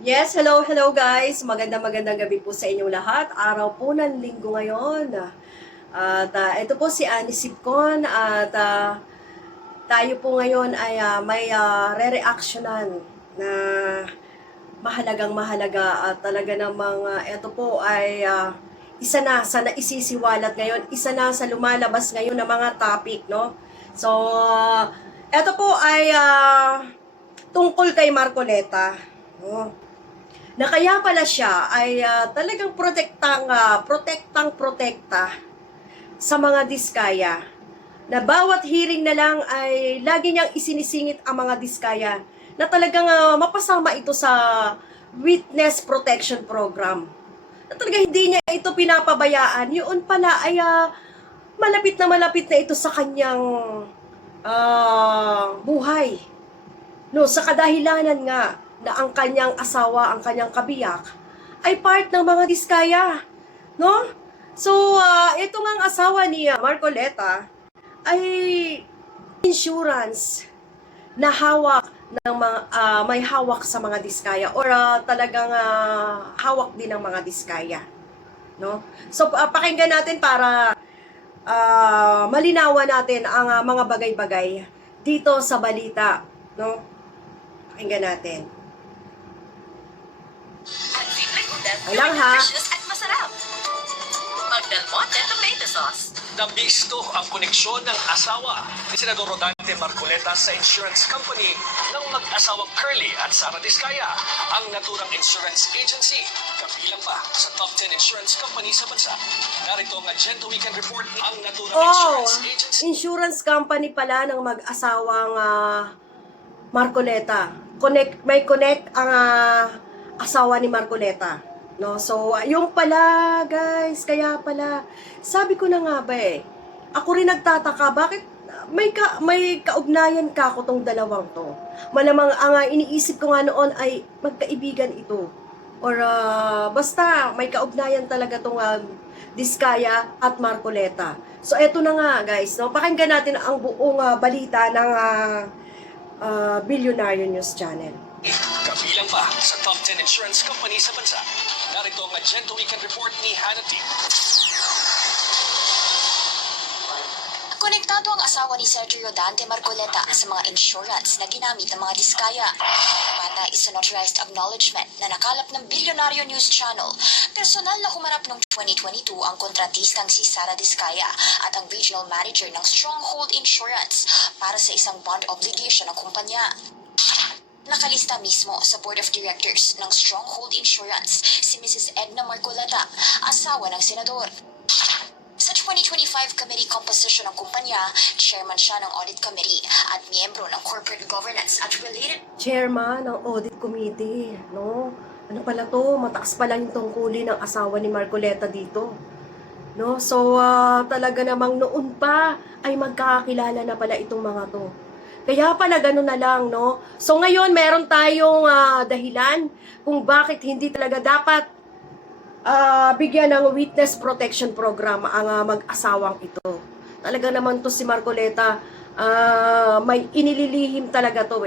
Yes, hello guys. Magandang gabi po sa inyong lahat. Araw po ng linggo ngayon. At ito po si Annie Sipcon at tayo po ngayon ay may re-reactionan na mahalagang mahalaga at talaga namang ito po ay isa na sa naisisiwalat ngayon, isa na sa lumalabas ngayon na mga topic, no? So, ito po ay tungkol kay Marcoleta, no? Na kaya pala siya ay talagang protekta sa mga diskaya. Na bawat hearing na lang ay lagi niyang isinisingit ang mga diskaya na talagang mapasama ito sa Witness Protection Program. Na talaga hindi niya ito pinapabayaan. Yun pala ay malapit na ito sa kanyang buhay. No, sa kadahilanan nga na ang kanyang asawa, ang kanyang kabiyak, ay part ng mga diskaya. No? So, ito nga ang asawa ni Marcoleta ay insurance na hawak ng mga, may hawak sa mga diskaya or talagang hawak din ng mga diskaya. No? So, pakinggan natin para malinawan natin ang mga bagay-bagay dito sa balita. No? Pakinggan natin. Alang ha. At masarap. Del Monte tomato sauce. Nabisto ang koneksyon ng asawa ni Senador Rodante Marcoleta sa insurance company ng mag-asawang Curly at Sara Diskaya, ang naturang insurance agency. Kabilang pa sa top 10 insurance company sa bansa. Narito ang Agenda Weekend Report ang naturang insurance agency. Insurance company pala ng mag-asawang Marcoleta. May connect ang asawa ni Marcoleta. No, so yung pala guys, kaya pala sabi ko na nga ba ako rin nagtataka bakit may kaugnayan ka ko tong dalawang to. Malamang ang iniisip ko nga noon ay magkaibigan ito or basta may kaugnayan talaga tong Diskaya at Marcoleta. So eto na nga guys, no, pakinggan natin ang buong balita ng Billionaire News Channel. Kabilang pa sa top 10 insurance company sa bansa. Narito ang Agenda Weekend Report ni Hannity. Konektado ang asawa ni Sergio Rodante Marcoleta sa mga insurance na ginamit ng mga diskaya. Pata is a notarized acknowledgement na nakalap ng Billionaire News Channel. Personal na humarap noong 2022 ang kontratistang si Sara Diskaya at ang regional manager ng Stronghold Insurance para sa isang bond obligation ng kumpanya. Nakalista mismo sa Board of Directors ng Stronghold Insurance si Mrs. Edna Marcoleta, asawa ng senador. Sa 2025 committee composition ng kumpanya, chairman siya ng audit committee at miyembro ng corporate governance at related... Chairman ng audit committee, no? Ano pala to? Mataas pala yung tungkulin ng asawa ni Marcoleta dito. No? So, talaga namang noon pa ay magkakakilala na pala itong mga to. Kaya pala gano'n na lang, no? So ngayon, meron tayong dahilan kung bakit hindi talaga dapat bigyan ng Witness Protection Program ang mag-asawang ito. Talaga naman to si Marcoleta, may inililihim talaga to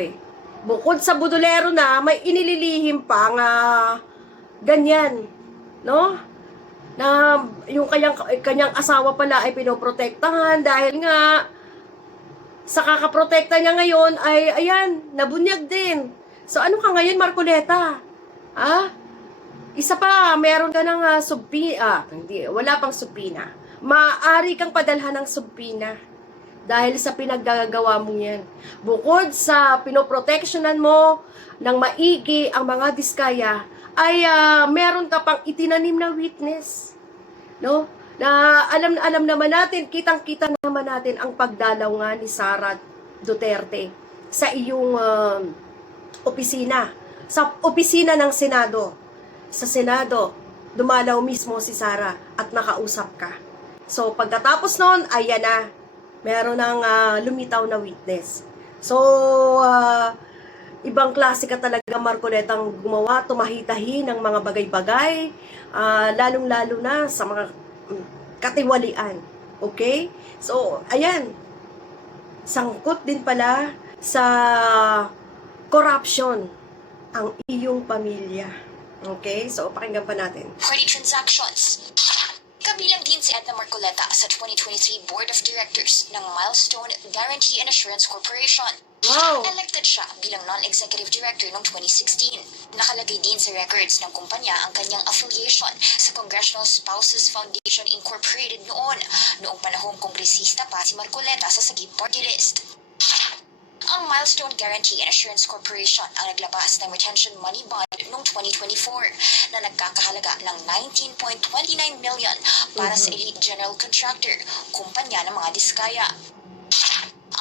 Bukod sa budulero na, may inililihim pa ang ganyan, no? Na yung kanyang asawa pala ay pinoprotektahan dahil nga sa kakaprotekta niya ngayon ay, ayan, nabunyag din. So, ano ka ngayon, Marcoleta? Isa pa, meron ka ng subpina. Hindi, wala pang subpina. Maaari kang padalhan ng subpina dahil sa pinaggagawa mo yan. Bukod sa pinoprotectionan mo ng maigi ang mga diskaya, ay meron ka pang itinanim na witness. No? Na alam naman natin, kitang-kita naman natin ang pagdalaw nga ni Sara Duterte sa iyong opisina. Sa opisina ng Senado. Sa Senado, dumalaw mismo si Sara at nakausap ka. So, pagkatapos noon, ayan na, meron ng lumitaw na witness. So, ibang klase ka talaga, Marcoletang gumawa, tumahitahi ng mga bagay-bagay, lalong-lalo na sa mga katiwalian. Okay? So, ayan. Sangkot din pala sa corruption ang iyong pamilya. Okay? So, pakinggan pa natin. credit transactions. Kabilang din si Edna Marcoleta sa 2023 Board of Directors ng Milestone Guarantee and Assurance Corporation. Wow! Elected siya bilang non-executive director noong 2016. Nakalagay din sa records ng kumpanya ang kanyang affiliation sa Congressional Spouses Foundation Incorporated noong panahong kongresista pa si Marcoleta sa Sagip Party List. Ang Milestone Guarantee and Assurance Corporation ang naglabas ng retention money bond noong 2024 na nagkakahalaga ng 19.29 million para sa Elite General Contractor, kumpanya ng mga diskaya.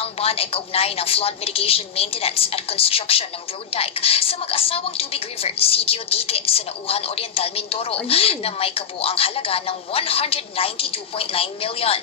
Ang bond ay kaugnay ng flood mitigation maintenance at construction ng road dike sa mag-asawang Tubig River, Sitio Dique sa Nauhan Oriental, Mindoro na may kabuang halaga ng 192.9 million.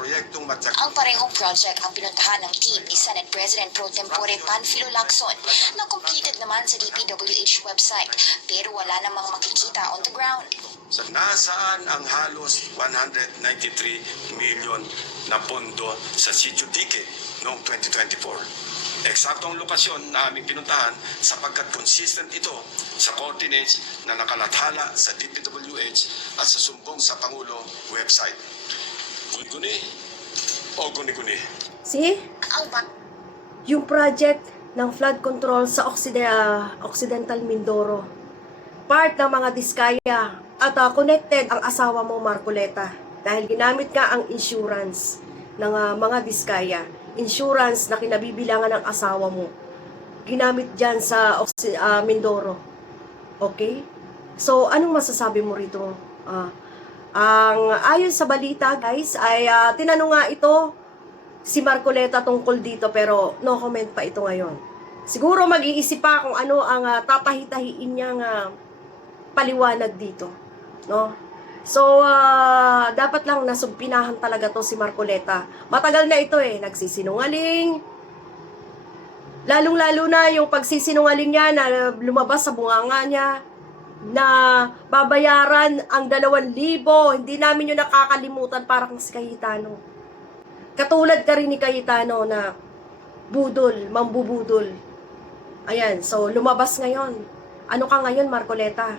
Proyektong matsak. Ang parehong project ang pinuntahan ng team ni Senate President Pro Tempore Panfilo Lacson na completed naman sa DPWH website pero wala namang makikita on the ground. Sa nasaan ang halos 193 million na pondo sa Sitio Dique noong 2024. Eksaktong lokasyon na aming pinuntahan sapagkat consistent ito sa coordinates na nakalathala sa DPWH at sa sumbong sa Pangulo website. Guni-guni o guni-guni? See? Ang Yung project ng flood control sa Occidental Mindoro. Part ng mga diskaya at connected ang asawa mo, Marcoleta. Dahil ginamit ka ang insurance ng mga diskaya. Insurance na kinabibilangan ng asawa mo. Ginamit dyan sa Mindoro. Okay? So, anong masasabi mo rito? Ayon sa balita, guys, ay tinanong nga ito si Marcoleta tungkol dito pero no comment pa ito ngayon. Siguro mag-iisip pa kung ano ang tatahitahiin niyang paliwanag dito, no? So, dapat lang nasumpinahan talaga to si Marcoleta. Matagal na ito nagsisinungaling. Lalong-lalo na yung pagsisinungaling niya na lumabas sa bunganga niya na babayaran ang 2,000. Hindi namin yun nakakalimutan, parang si Cayetano. Katulad ka rin ni Cayetano na mambubudol. Ayan, so lumabas ngayon. Ano ka ngayon, Marcoleta?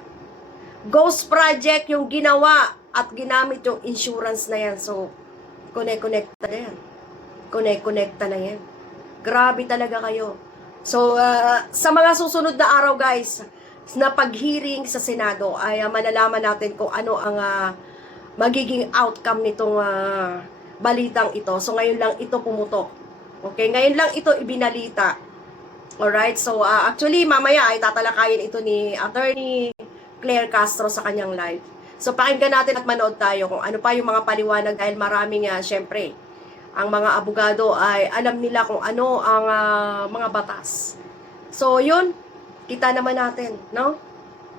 Ghost project yung ginawa at ginamit yung insurance na yan. So, connect-connecta na yan. Connect-connecta na yan. Grabe talaga kayo. So, sa mga susunod na araw, guys, na pag-hearing sa Senado ay malalaman natin kung ano ang magiging outcome nitong balitang ito. So ngayon lang ito pumutok. Okay, ngayon lang ito ibinalita. Alright, so actually mamaya ay tatalakayin ito ni Attorney Claire Castro sa kanyang live. So pakinggan natin at manood tayo kung ano pa yung mga paliwanag dahil maraming syempre ang mga abogado ay alam nila kung ano ang mga batas. So yun, kita naman natin, no?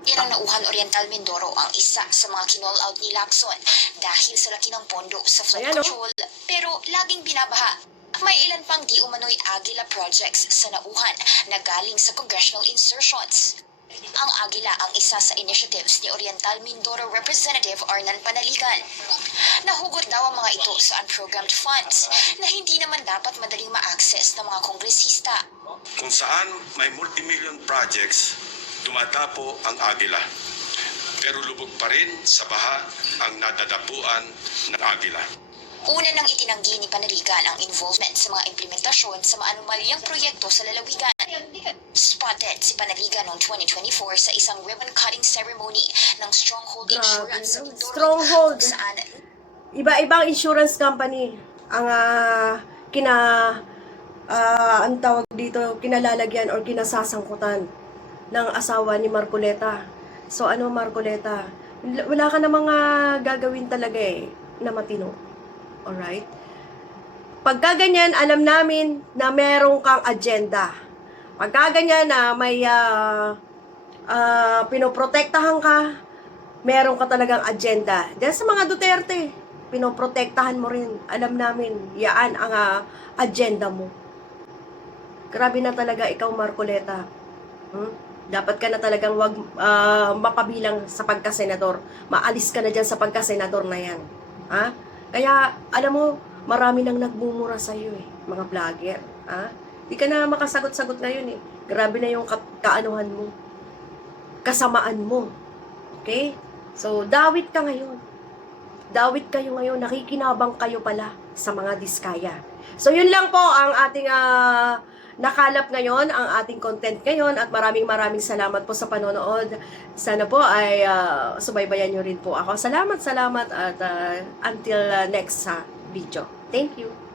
Yan ang Nauhan Oriental, Mindoro ang isa sa mga kinall out ni Lacson dahil sa laki ng pondo sa flood Ayan, control pero laging binabaha. May ilan pang di umano'y Agila projects sa Nauhan na galing sa congressional insertions. Ang Agila ang isa sa initiatives ni Oriental Mindoro Representative Arnan Panaligan. Nahugot daw ang mga ito sa unprogrammed funds na hindi naman dapat madaling ma-access ng mga kongresista. Kung saan may multimillion projects, dumadapo ang Agila. Pero lubog pa rin sa baha ang nadadapuan ng Agila. Una nang itinanggi ni Panaligan ang involvement sa mga implementasyon sa maanumalyang proyekto sa lalawigan. Spotted si Panaligan noong 2024 sa isang ribbon-cutting ceremony ng Stronghold Insurance sa Mindoro. Stronghold. Kung saan Iba-ibang insurance company ang ang tawag dito, kinalalagyan or kinasasangkutan ng asawa ni Marcoleta. So ano, Marcoleta? Wala ka namang gagawin talaga na matino. Alright? Pagka ganyan, alam namin na meron kang agenda. Pagka ganyan na may pinoprotektahan ka, meron ka talagang agenda. Dahil sa mga Duterte, pinoprotektahan mo rin. Alam namin, yaan ang agenda mo. Grabe na talaga ikaw, Marcoleta. Dapat ka na talagang wag mapabilang sa pagkasenador. Maalis ka na dyan sa pagkasenador na yan. Ha? Kaya, alam mo, marami nang nagmumura sa'yo mga vlogger. Ha? Di ka na makasagot-sagot ngayon Grabe na yung kaanuhan mo. Kasamaan mo. Okay? So, dawit ka ngayon. Dawit kayo ngayon. Nakikinabang kayo pala sa mga diskaya. So, yun lang po ang ating nakalap ngayon, ang ating content ngayon. At maraming salamat po sa panonood. Sana po ay subaybayan nyo rin po ako. Salamat at until next video. Thank you.